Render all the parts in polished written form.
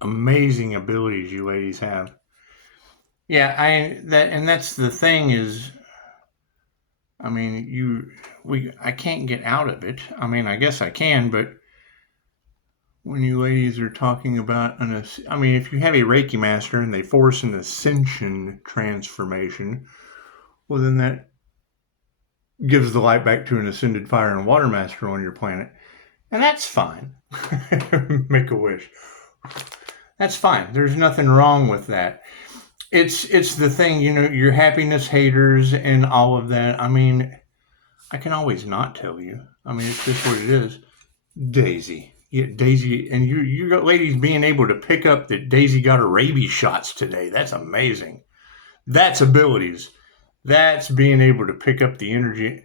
amazing abilities you ladies have. Yeah, that's the thing is, I mean, I can't get out of it. I mean, I guess I can, but when you ladies are talking about I mean, if you have a Reiki master and they force an ascension transformation, well, then that gives the light back to an ascended fire and water master on your planet. And that's fine. Make a wish. That's fine. There's nothing wrong with that. It's the thing, your happiness haters and all of that. I mean, I can always not tell you. I mean, it's just what it is. Daisy. Yeah, Daisy, and you got ladies being able to pick up that Daisy got her rabies shots today. That's amazing. That's abilities. That's being able to pick up the energy.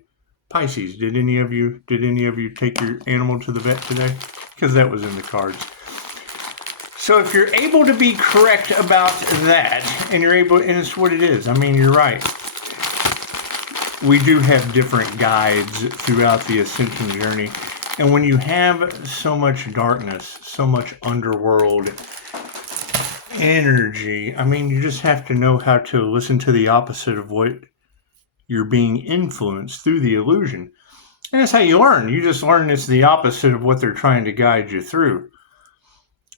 Pisces, did any of you take your animal to the vet today? Because that was in the cards. So if you're able to be correct about that, and it's what it is. I mean, you're right. We do have different guides throughout the ascension journey. And when you have so much darkness, so much underworld energy, I mean, you just have to know how to listen to the opposite of what you're being influenced through the illusion. And that's how you learn. You just learn it's the opposite of what they're trying to guide you through.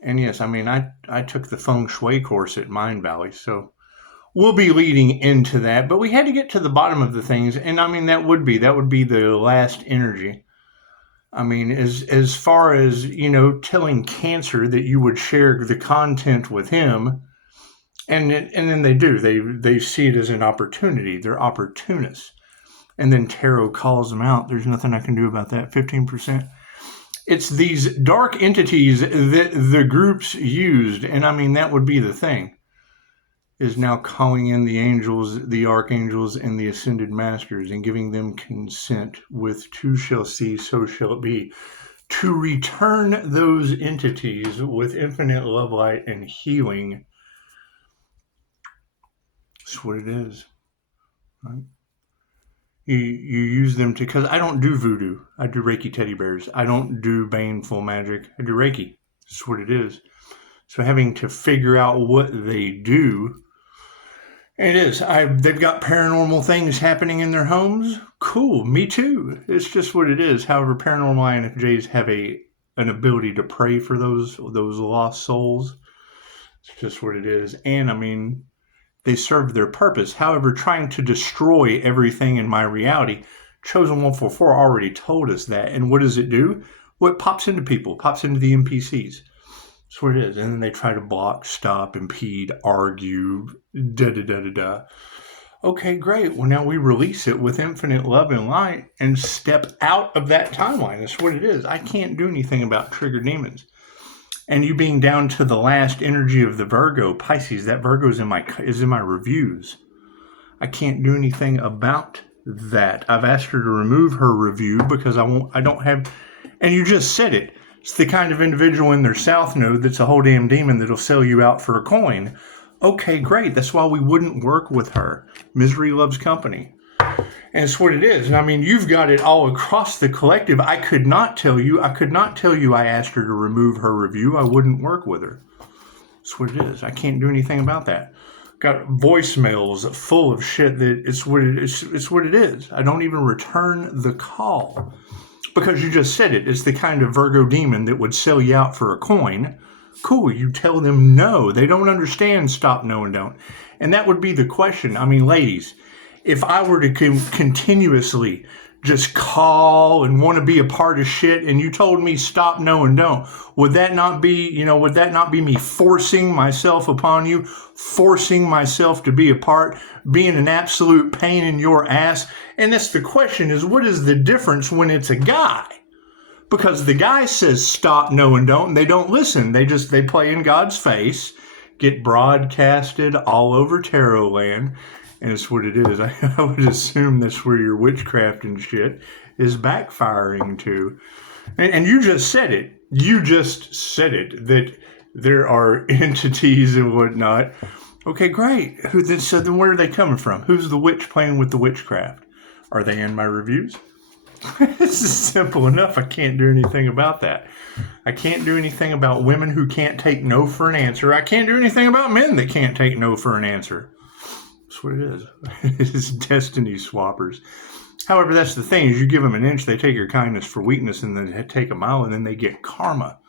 And yes, I mean, I took the feng shui course at Mind Valley, so we'll be leading into that. But we had to get to the bottom of the things, and I mean, that would be the last energy. I mean, as far as, telling Cancer that you would share the content with him, and then they do. They see it as an opportunity. They're opportunists. And then Tarot calls them out. There's nothing I can do about that. 15%. It's these dark entities that the groups used, and I mean, that would be the thing, is now calling in the angels, the archangels, and the ascended masters and giving them consent with "two shall see, so shall it be," to return those entities with infinite love, light, and healing. That's what it is. Right? You use them because I don't do voodoo. I do Reiki teddy bears. I don't do baneful magic. I do Reiki. That's what it is. So having to figure out what they do, and it is. They've got paranormal things happening in their homes. Cool, me too. It's just what it is. However, paranormal INFJs have an ability to pray for those lost souls. It's just what it is. And I mean, they serve their purpose. However, trying to destroy everything in my reality, Chosen 144 already told us that. And what does it do? Well, it pops into people, pops into the NPCs. That's what it is. And then they try to block, stop, impede, argue, da-da-da-da-da. Okay, great. Well, now we release it with infinite love and light and step out of that timeline. That's what it is. I can't do anything about triggered demons. And you being down to the last energy of the Virgo, Pisces, that Virgo is in my reviews. I can't do anything about that. I've asked her to remove her review because I don't have, and you just said it. It's the kind of individual in their South Node that's a whole damn demon that'll sell you out for a coin. Okay, great. That's why we wouldn't work with her. Misery loves company. And it's what it is. And I mean, you've got it all across the collective. I could not tell you I asked her to remove her review. I wouldn't work with her. That's what it is. I can't do anything about that. Got voicemails full of shit that it's what it is. I don't even return the call. Because you just said it. It's the kind of Virgo demon that would sell you out for a coin. Cool. You tell them no. They don't understand stop, no, and don't. And that would be the question. I mean, ladies, if I were to continuously just call and want to be a part of shit and you told me stop, no, and don't, would that not be me forcing myself upon you, forcing myself to be a part, being an absolute pain in your ass? And that's the question, is what is the difference when it's a guy? Because the guy says stop, no, and don't, and they don't listen. They play in God's face, get broadcasted all over Tarot land. And it's what it is. I would assume that's where your witchcraft and shit is backfiring to. And you just said it. You just said it, that there are entities and whatnot. Okay, great. So then where are they coming from? Who's the witch playing with the witchcraft? Are they in my reviews? This is simple enough. I can't do anything about that. I can't do anything about women who can't take no for an answer. I can't do anything about men that can't take no for an answer. That's what it is. It's destiny swappers. However, that's the thing, is you give them an inch, they take your kindness for weakness, and then they take a mile, and then they get karma.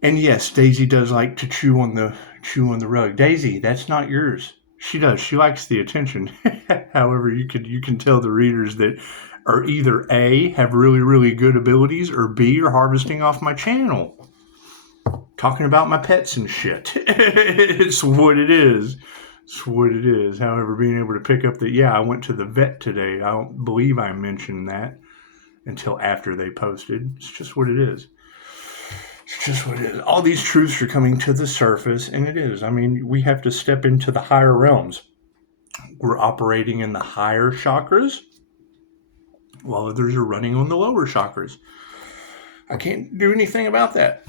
And yes, Daisy does like to chew on the rug. Daisy, that's not yours. She does. She likes the attention. However, you can tell the readers that are either A, have really, really good abilities, or B, are harvesting off my channel. Talking about my pets and shit. It's what it is. It's what it is. However, being able to pick up that, I went to the vet today. I don't believe I mentioned that until after they posted. It's just what it is. It's just what it is. All these truths are coming to the surface, and it is. I mean, we have to step into the higher realms. We're operating in the higher chakras, while others are running on the lower chakras. I can't do anything about that.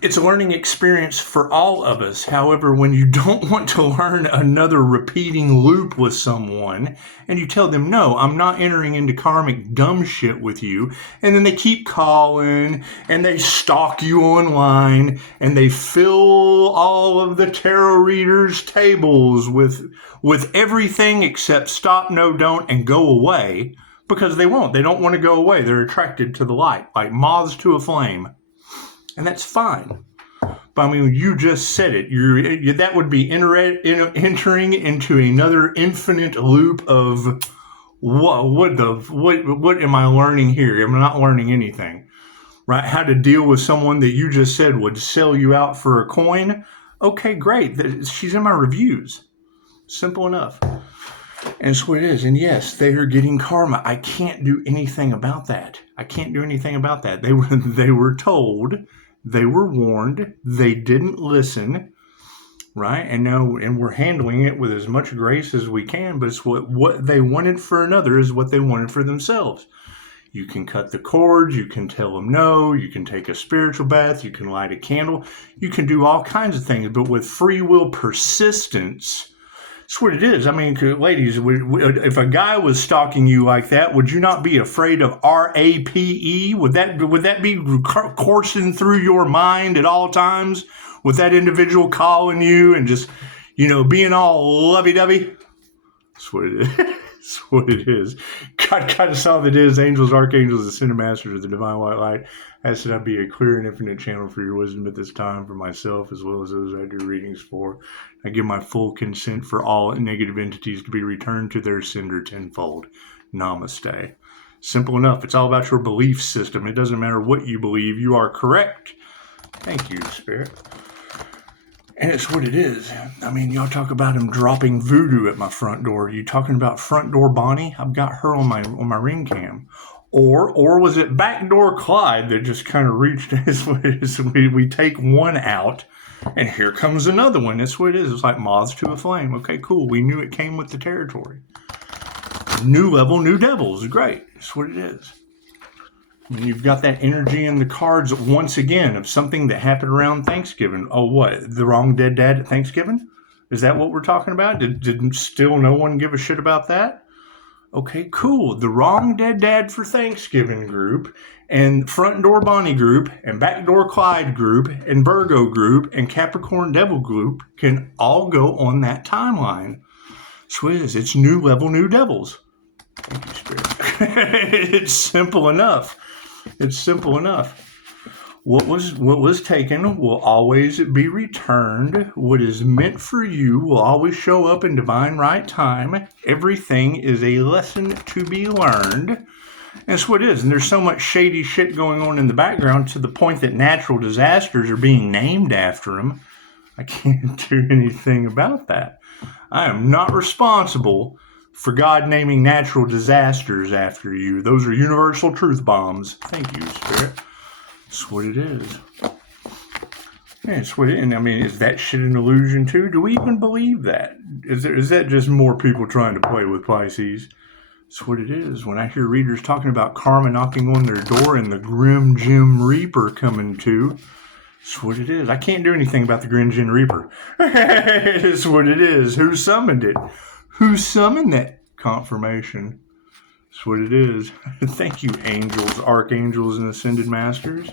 It's a learning experience for all of us. However, when you don't want to learn another repeating loop with someone, and you tell them, no, I'm not entering into karmic dumb shit with you, and then they keep calling, and they stalk you online, and they fill all of the tarot readers' tables with everything except stop, no, don't, and go away, because they won't. They don't want to go away. They're attracted to the light, like moths to a flame. And that's fine. But I mean, you just said it. That would be entering into another infinite loop of what am I learning here? I'm not learning anything, right? How to deal with someone that you just said would sell you out for a coin. Okay, great. She's in my reviews. Simple enough. And it's what it is. And yes, they are getting karma. I can't do anything about that. I can't do anything about that. They were told. They were warned. They didn't listen, right? And we're handling it with as much grace as we can. But it's what they wanted for another is what they wanted for themselves. You can cut the cords. You can tell them no. You can take a spiritual bath. You can light a candle. You can do all kinds of things. But with free will persistence, that's what it is. I mean, ladies, if a guy was stalking you like that, would you not be afraid of RAPE? Would that be coursing through your mind at all times? With that individual calling you and just, being all lovey-dovey? That's what it is. That's what it is. God kind of saw that it is. Angels, archangels, ascended masters of the divine white light. I said I'd be a clear and infinite channel for your wisdom at this time, for myself as well as those I do readings for. I give my full consent for all negative entities to be returned to their sender tenfold. Namaste. Simple enough. It's all about your belief system. It doesn't matter what you believe. You are correct. Thank you, Spirit. And it's what it is. I mean, y'all talk about him dropping voodoo at my front door. You talking about front door Bonnie? I've got her on my ring cam. Or was it backdoor Clyde that just kind of reached his way? We take one out, and here comes another one. That's what it is. It's like moths to a flame. Okay, cool. We knew it came with the territory. New level, new devils. Great. That's what it is. And you've got that energy in the cards once again of something that happened around Thanksgiving. Oh, what? The wrong dead dad at Thanksgiving? Is that what we're talking about? Did still no one give a shit about that? Okay, cool. The wrong dead dad for Thanksgiving group, and front door Bonnie group, and backdoor Clyde group, and Virgo group, and Capricorn Devil group can all go on that timeline. Swizz, it's new level, new devils. Thank you, Spirit. It's simple enough. It's simple enough. What was taken will always be returned. What is meant for you will always show up in divine right time. Everything is a lesson to be learned. And that's what it is. And there's so much shady shit going on in the background to the point that natural disasters are being named after them. I can't do anything about that. I am not responsible for God naming natural disasters after you. Those are universal truth bombs. Thank you, Spirit. That's what it is. Yeah, it's what it is. And I mean, is that shit an illusion too? Do we even believe that? Is that just more people trying to play with Pisces? That's what it is. When I hear readers talking about karma knocking on their door and the Grim Jim Reaper coming too, that's what it is. I can't do anything about the Grim Jim Reaper. It's what it is. Who summoned it? Who summoned that confirmation? That's what it is. Thank you, angels, archangels, and ascended masters.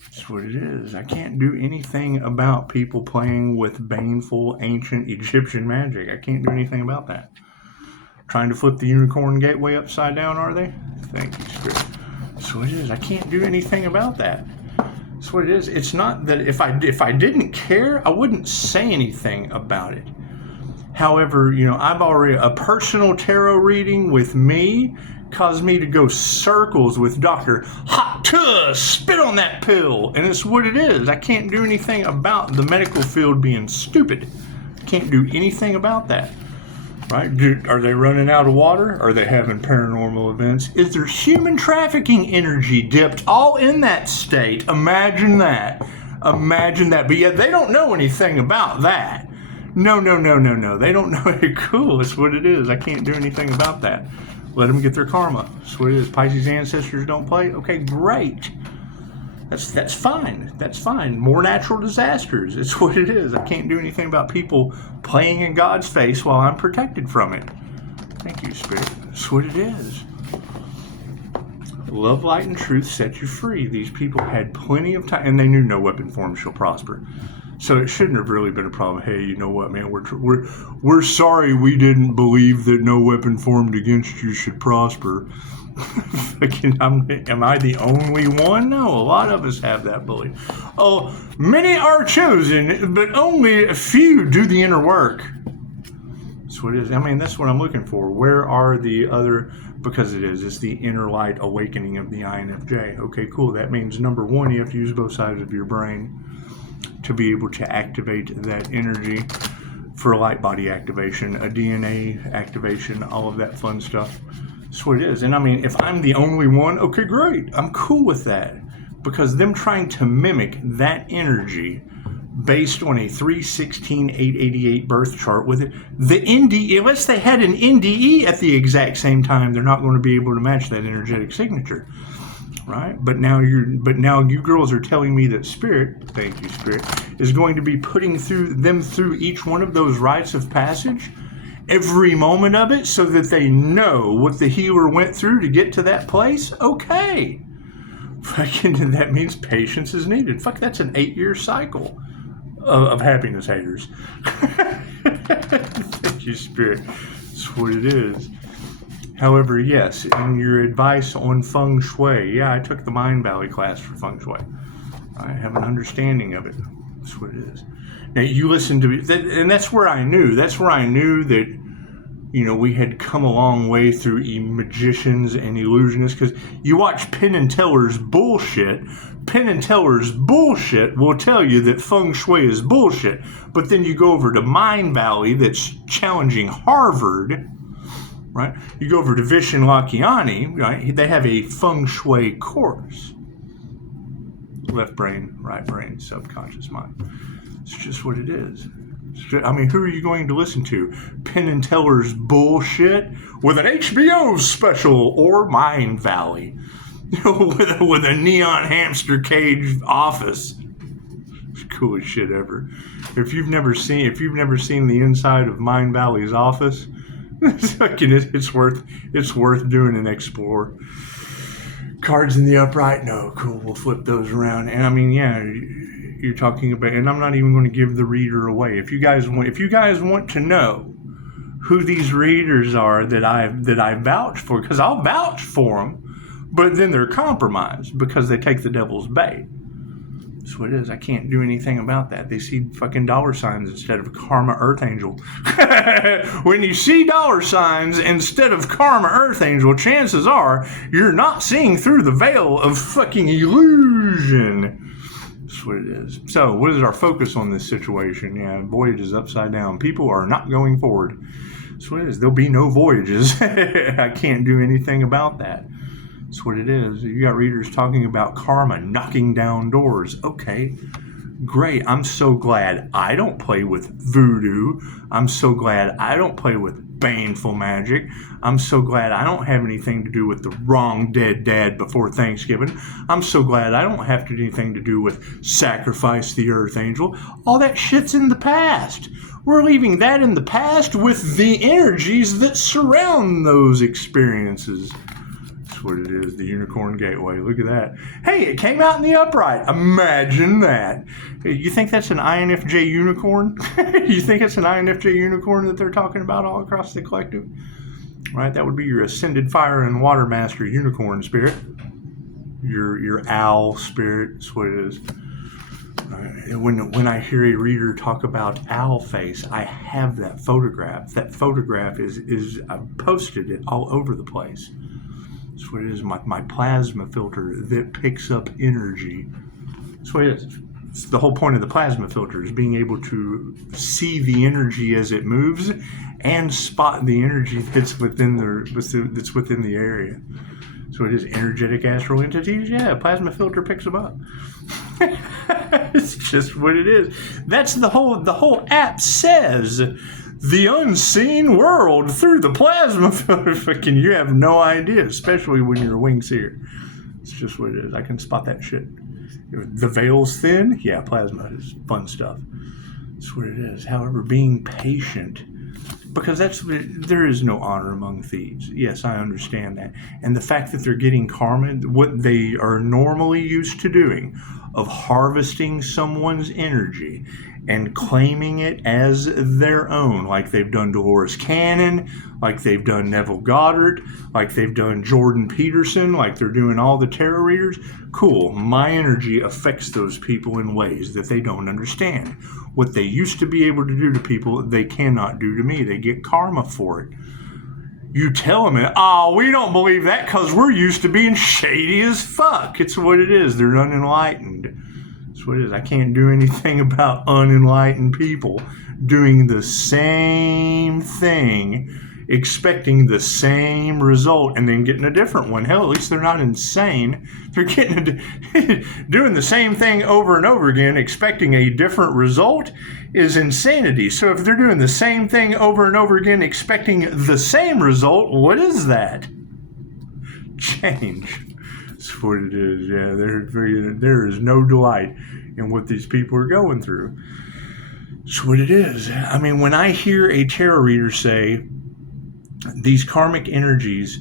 That's what it is. I can't do anything about people playing with baneful ancient Egyptian magic. I can't do anything about that. Trying to flip the unicorn gateway upside down, are they? Thank you, Spirit. That's what it is. I can't do anything about that. That's what it is. It's not that if I didn't care, I wouldn't say anything about it. However, I've already, a personal tarot reading with me caused me to go circles with Dr. Hot Tuss, spit on that pill. And it's what it is. I can't do anything about the medical field being stupid. I can't do anything about that. Right? Are they running out of water? Are they having paranormal events? Is there human trafficking energy dipped all in that state? Imagine that. Imagine that. But yet they don't know anything about that. No. They don't know it. Cool. It's what it is. I can't do anything about that. Let them get their karma. That's what it is. Pisces ancestors don't play? Okay, great. That's fine. That's fine. More natural disasters. It's what it is. I can't do anything about people playing in God's face while I'm protected from it. Thank you, Spirit. That's what it is. Love, light, and truth set you free. These people had plenty of time, and they knew no weapon form shall prosper. So it shouldn't have really been a problem. Hey, you know what, man? We're sorry we didn't believe that no weapon formed against you should prosper. Am I the only one? No, a lot of us have that belief. Oh, many are chosen, but only a few do the inner work. That's what it is. I mean, that's what I'm looking for. Where are the other? Because it's the inner light awakening of the INFJ. Okay, cool. That means number one, you have to use both sides of your brain to be able to activate that energy for a light body activation, a DNA activation, all of that fun stuff. That's what it is. And I mean, if I'm the only one, okay, great. I'm cool with that. Because them trying to mimic that energy based on a 3/16/888 birth chart with it, the NDE, unless they had an NDE at the exact same time, they're not going to be able to match that energetic signature. Right? But now you girls are telling me that Spirit, thank you, Spirit, is going to be putting them through each one of those rites of passage, every moment of it, so that they know what the healer went through to get to that place. Okay. Fucking, that means patience is needed. Fuck, that's an 8-year cycle of happiness haters. Thank you, Spirit. That's what it is. However, yes, in your advice on feng shui, yeah, I took the Mind Valley class for feng shui. I have an understanding of it. That's what it is. Now, you listen to me, and that's where I knew. That's where I knew that, we had come a long way through magicians and illusionists, because you watch Penn and Teller's bullshit. Penn and Teller's bullshit will tell you that feng shui is bullshit. But then you go over to Mind Valley that's challenging Harvard. Right? You go over to Vishen Lakhiani, right? They have a feng shui course. Left brain, right brain, subconscious mind. It's just what it is. I mean, who are you going to listen to? Penn and Teller's bullshit with an HBO special, or Mind Valley with a neon hamster cage office. It's the coolest shit ever. If you've never seen the inside of Mind Valley's office, it's worth doing an explore. Cards in the upright, no, cool, we'll flip those around. And I mean, yeah, you're talking about, and I'm not even going to give the reader away. If you guys want to know who these readers are that I vouch for, because I'll vouch for them, but then they're compromised because they take the devil's bait. That's what it is. I can't do anything about that. They see fucking dollar signs instead of Karma Earth Angel. When you see dollar signs instead of Karma Earth Angel, chances are you're not seeing through the veil of fucking illusion. That's what it is. So, what is our focus on this situation? Yeah, voyage is upside down. People are not going forward. That's what it is. There'll be no voyages. I can't do anything about that. That's what it is. You got readers talking about karma knocking down doors. Okay, great. I'm so glad I don't play with voodoo. I'm so glad I don't play with baneful magic. I'm so glad I don't have anything to do with the wrong dead dad before Thanksgiving. I'm so glad I don't have to do anything to do with sacrifice the earth angel. All that shit's in the past. We're leaving that in the past with the energies that surround those experiences. That's what it is, the Unicorn Gateway. Look at that. Hey, it came out in the upright. Imagine that. You think that's an INFJ unicorn? You think it's an INFJ unicorn that they're talking about all across the collective? Right, that would be your ascended fire and water master unicorn spirit. Your owl spirit. That's what it is. When I hear a reader talk about owl face, I have that photograph. That photograph is I've posted it all over the place. That's what it is. My plasma filter that picks up energy. That's what it is. It's the whole point of the plasma filter is being able to see the energy as it moves and spot the energy that's within the area. So it is energetic astral entities. Yeah, plasma filter picks them up. It's just what it is. That's the whole app says. The unseen world through the plasma filter. Fucking, you have no idea, especially when you're a wing seer. It's just what it is. I can spot that shit. The veil's thin. Yeah, plasma is fun stuff. That's what it is. However, being patient, because there is no honor among thieves. Yes, I understand that. And the fact that they're getting karma, what they are normally used to doing, of harvesting someone's energy and claiming it as their own, like they've done Dolores Cannon, like they've done Neville Goddard, like they've done Jordan Peterson, like they're doing all the tarot readers. Cool, my energy affects those people in ways that they don't understand. What they used to be able to do to people, they cannot do to me. They get karma for it. You tell them, we don't believe that because we're used to being shady as fuck. It's what it is. They're unenlightened. That's what it is. I can't do anything about unenlightened people doing the same thing, expecting the same result, and then getting a different one. Hell, at least they're not insane. They're doing the same thing over and over again, expecting a different result is insanity. So if they're doing the same thing over and over again, expecting the same result, what is that? Change. That's what it is. Yeah, there is no delight in what these people are going through. That's what it is. I mean, when I hear a tarot reader say these karmic energies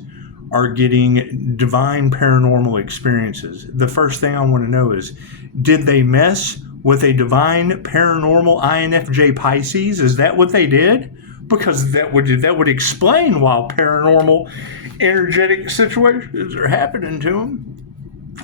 are getting divine paranormal experiences, the first thing I want to know is, did they mess with a divine paranormal INFJ Pisces? Is that what they did? Because that would explain why paranormal energetic situations are happening to them.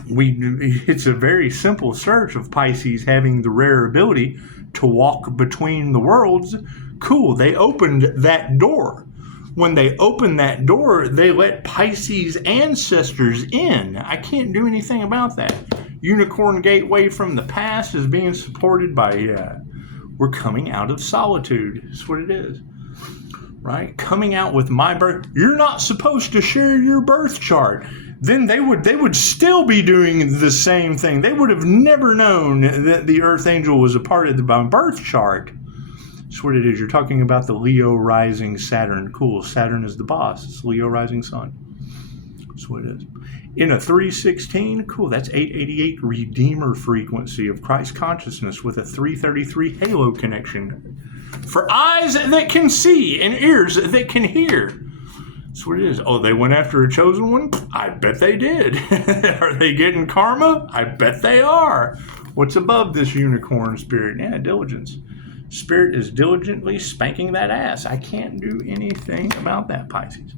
It's a very simple search of Pisces having the rare ability to walk between the worlds. Cool, they opened that door. When they opened that door, they let Pisces ancestors in. I can't do anything about that. Unicorn Gateway from the past is being supported by, we're coming out of solitude. That's what it is. Right? Coming out with my birth. You're not supposed to share your birth chart. Then they would still be doing the same thing. They would have never known that the Earth Angel was a part of my birth chart. That's what it is. You're talking about the Leo rising Saturn. Cool. Saturn is the boss. It's Leo rising sun. That's what it is. In a 316, cool. That's 888 Redeemer frequency of Christ consciousness with a 333 halo connection. For eyes that can see and ears that can hear. That's what it is. Oh, they went after a chosen one? I bet they did. Are they getting karma? I bet they are. What's above this unicorn spirit? Yeah, diligence. Spirit is diligently spanking that ass. I can't do anything about that, Pisces.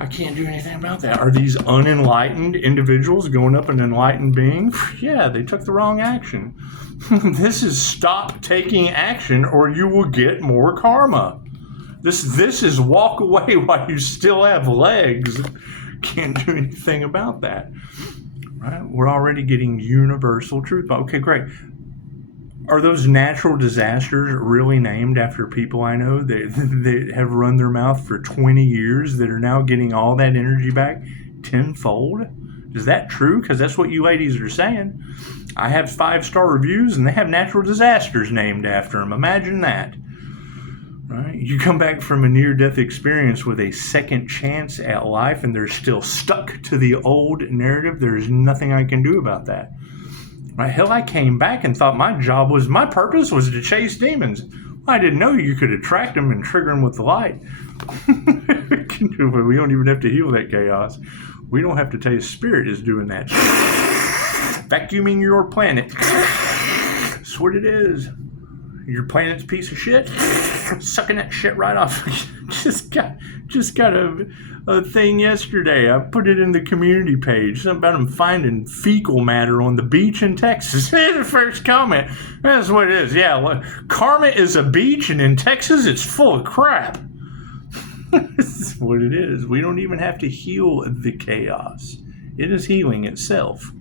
I can't do anything about that. Are these unenlightened individuals going up an enlightened being? Yeah, they took the wrong action. This is stop taking action or you will get more karma. This is walk away while you still have legs. Can't do anything about that. Right? We're already getting universal truth. Okay, great. Are those natural disasters really named after people I know that have run their mouth for 20 years that are now getting all that energy back tenfold? Is that true? Because that's what you ladies are saying. I have 5-star reviews and they have natural disasters named after them. Imagine that. Right? You come back from a near-death experience with a second chance at life and they're still stuck to the old narrative. There's nothing I can do about that. Right? Hell, I came back and thought my purpose was to chase demons. I didn't know you could attract them and trigger them with the light. We don't even have to heal that chaos. We don't have to tell you spirit is doing that. Vacuuming your planet. That's what it is. Your planet's a piece of shit. Sucking that shit right off. just got a thing yesterday. I put it in the community page. Something about them finding fecal matter on the beach in Texas. The first comment. That's what it is. Yeah, karma is a beach, and in Texas, it's full of crap. This is what it is. We don't even have to heal the chaos. It is healing itself.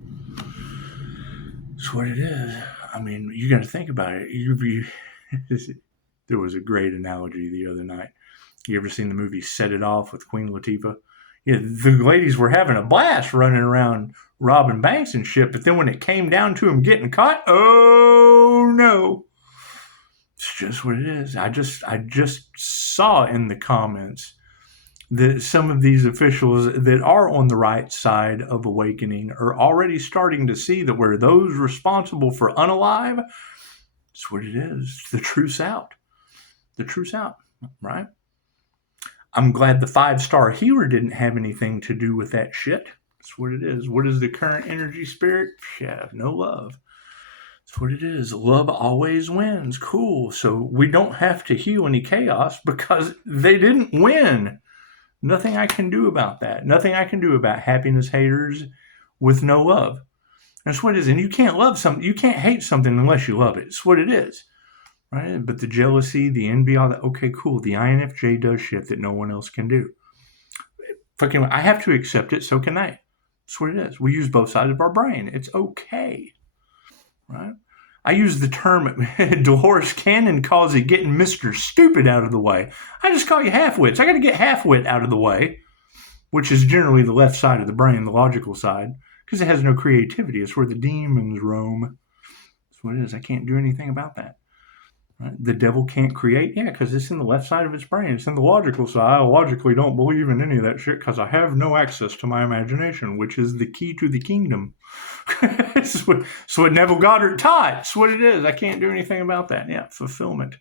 That's what it is. I mean, you got to think about it. There was a great analogy the other night. You ever seen the movie Set It Off with Queen Latifah? Yeah, the ladies were having a blast running around robbing banks and shit, but then when it came down to them getting caught, oh no. It's just what it is. I just saw in the comments that some of these officials that are on the right side of awakening are already starting to see that where those responsible for unalive, it's what it is. The truth's out. The truth's out, right? I'm glad the 5-star healer didn't have anything to do with that shit. That's what it is. What is the current energy spirit? Yeah, no love. That's what it is. Love always wins. Cool. So we don't have to heal any chaos because they didn't win. Nothing I can do about that. Nothing I can do about happiness haters with no love. That's what it is. And you can't love something. You can't hate something unless you love it. It's what it is. Right? But the jealousy, the envy, all that. Okay, cool. The INFJ does shit that no one else can do. Fucking, I have to accept it. So can they. That's what it is. We use both sides of our brain. It's okay. Right? I use the term, Dolores Cannon calls it getting Mr. Stupid out of the way. I just call you half-wits. I got to get half-wit out of the way, which is generally the left side of the brain, the logical side, because it has no creativity. It's where the demons roam. That's what it is. I can't do anything about that. Right? The devil can't create? Yeah, because it's in the left side of its brain. It's in the logical side. I logically don't believe in any of that shit because I have no access to my imagination, which is the key to the kingdom. It's what Neville Goddard taught. It's what it is. I can't do anything about that. Yeah, fulfillment.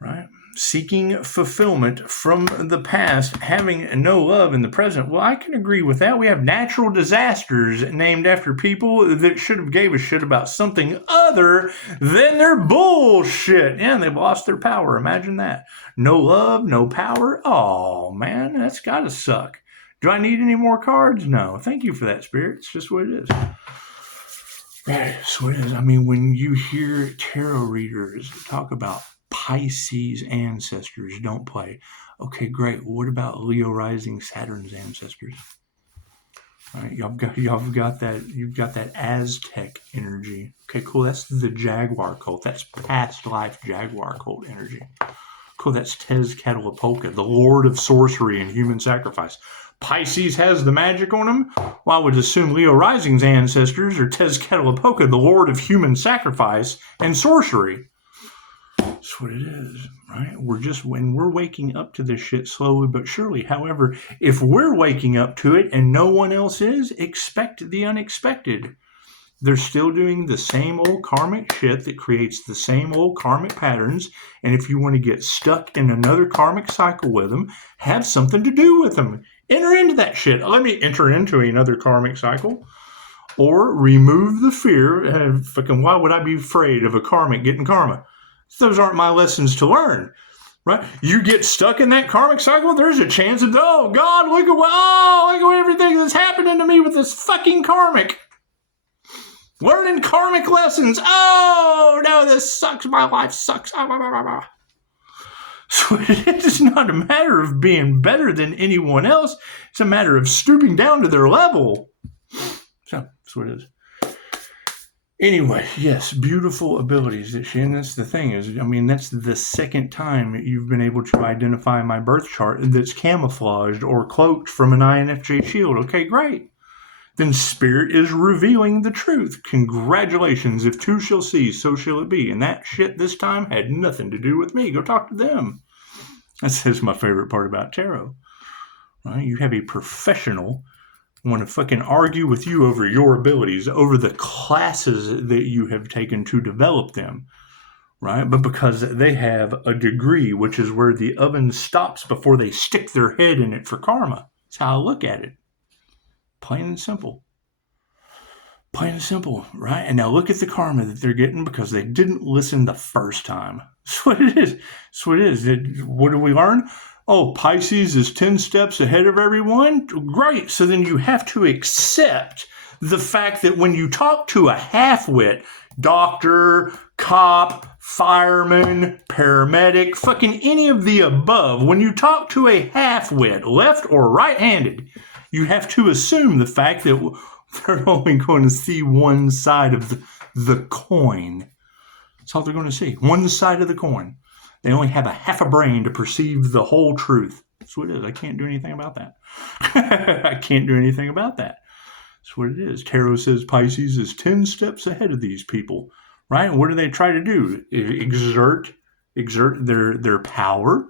Right? Seeking fulfillment from the past, having no love in the present. Well, I can agree with that. We have natural disasters named after people that should have gave a shit about something other than their bullshit. Yeah, they've lost their power. Imagine that. No love, no power. Oh, man, that's got to suck. Do I need any more cards? No. Thank you for that, Spirit. It's just what it is. That's what it is. I mean, when you hear tarot readers talk about Pisces ancestors, don't play. Okay, great. What about Leo rising Saturn's ancestors? All right, you've got that Aztec energy. Okay, cool. That's the Jaguar cult. That's past life Jaguar cult energy. Cool. That's Tezcatlipoca, the Lord of Sorcery and Human Sacrifice. Pisces has the magic on him. Well, I would assume Leo rising's ancestors are Tezcatlipoca, the Lord of Human Sacrifice and Sorcery. That's what it is, right? When we're waking up to this shit slowly but surely. However, if we're waking up to it and no one else is, expect the unexpected. They're still doing the same old karmic shit that creates the same old karmic patterns. And if you want to get stuck in another karmic cycle with them, have something to do with them. Enter into that shit. Let me enter into another karmic cycle. Or remove the fear. Fucking, why would I be afraid of a karmic getting karma? Those aren't my lessons to learn, right? You get stuck in that karmic cycle, there's a chance of, oh, God, look at everything that's happening to me with this fucking karmic. Learning karmic lessons. Oh, no, this sucks. My life sucks. So it's not a matter of being better than anyone else. It's a matter of stooping down to their level. So that's what it is. Anyway, yes, beautiful abilities. And that's the thing is, I mean, that's the second time you've been able to identify my birth chart that's camouflaged or cloaked from an INFJ shield. Okay, great. then Spirit is revealing the truth. Congratulations. If two shall see, so shall it be. And that shit this time had nothing to do with me. Go talk to them. That's my favorite part about tarot. Right? You have a professional want to fucking argue with you over your abilities, over the classes that you have taken to develop them, right? But because they have a degree, which is where the oven stops before they stick their head in it for karma. That's how I look at it. Plain and simple. Plain and simple, right? And now look at the karma that they're getting because they didn't listen the first time. That's what it is. That's what it is. What do we learn? Oh, Pisces is 10 steps ahead of everyone? Great. So then you have to accept the fact that when you talk to a half-wit, doctor, cop, fireman, paramedic, fucking any of the above, when you talk to a half-wit, left or right-handed, you have to assume the fact that they're only going to see one side of the coin. That's all they're going to see. One side of the coin. They only have a half a brain to perceive the whole truth. That's what it is. I can't do anything about that. I can't do anything about that. That's what it is. Tarot says Pisces is 10 steps ahead of these people, right? And what do they try to do? Exert their power,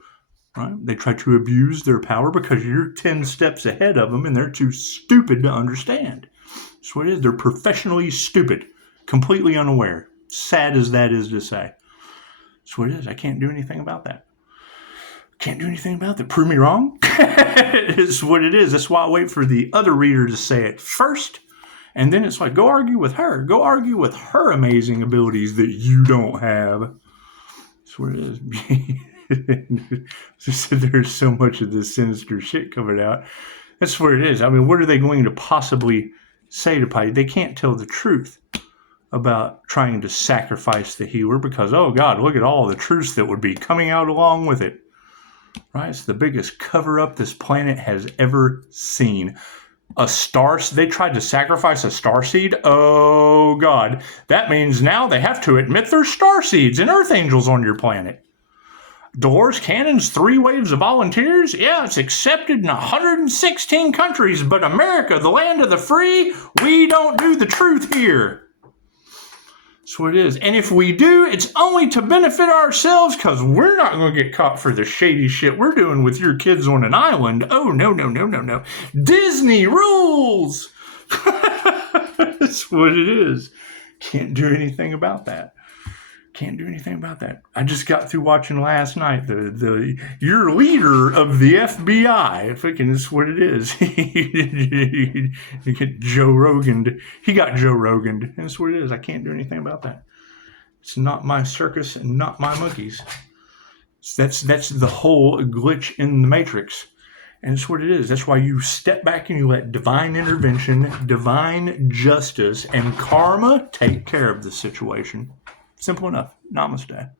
right? They try to abuse their power because you're 10 steps ahead of them and they're too stupid to understand. That's what it is. They're professionally stupid, completely unaware. Sad as that is to say. That's what it is. I can't do anything about that. Can't do anything about that. Prove me wrong. It's what it is. That's why I wait for the other reader to say it first. And then it's like, go argue with her. Go argue with her amazing abilities that you don't have. That's what it is. There's so much of this sinister shit coming out. That's what it is. I mean, what are they going to possibly say to Pisces? They can't tell the truth about trying to sacrifice the healer because, oh God, look at all the truths that would be coming out along with it. Right? It's the biggest cover-up this planet has ever seen. They tried to sacrifice a starseed? Oh God. That means now they have to admit there's starseeds and earth angels on your planet. Dolores Cannon's 3 waves of volunteers? Yeah, it's accepted in 116 countries, but America, the land of the free, we don't do the truth here. That's what it is. And if we do, it's only to benefit ourselves because we're not going to get caught for the shady shit we're doing with your kids on an island. Oh, no. Disney rules! That's what it is. Can't do anything about that. Can't do anything about that. I just got through watching last night your leader of the FBI. Freaking, that's what it is. He get Joe Rogan. He got Joe Rogan. That's what it is. I can't do anything about that. It's not my circus and not my monkeys. That's the whole glitch in the Matrix. And that's what it is. That's why you step back and you let divine intervention, divine justice, and karma take care of the situation. Simple enough. Namaste.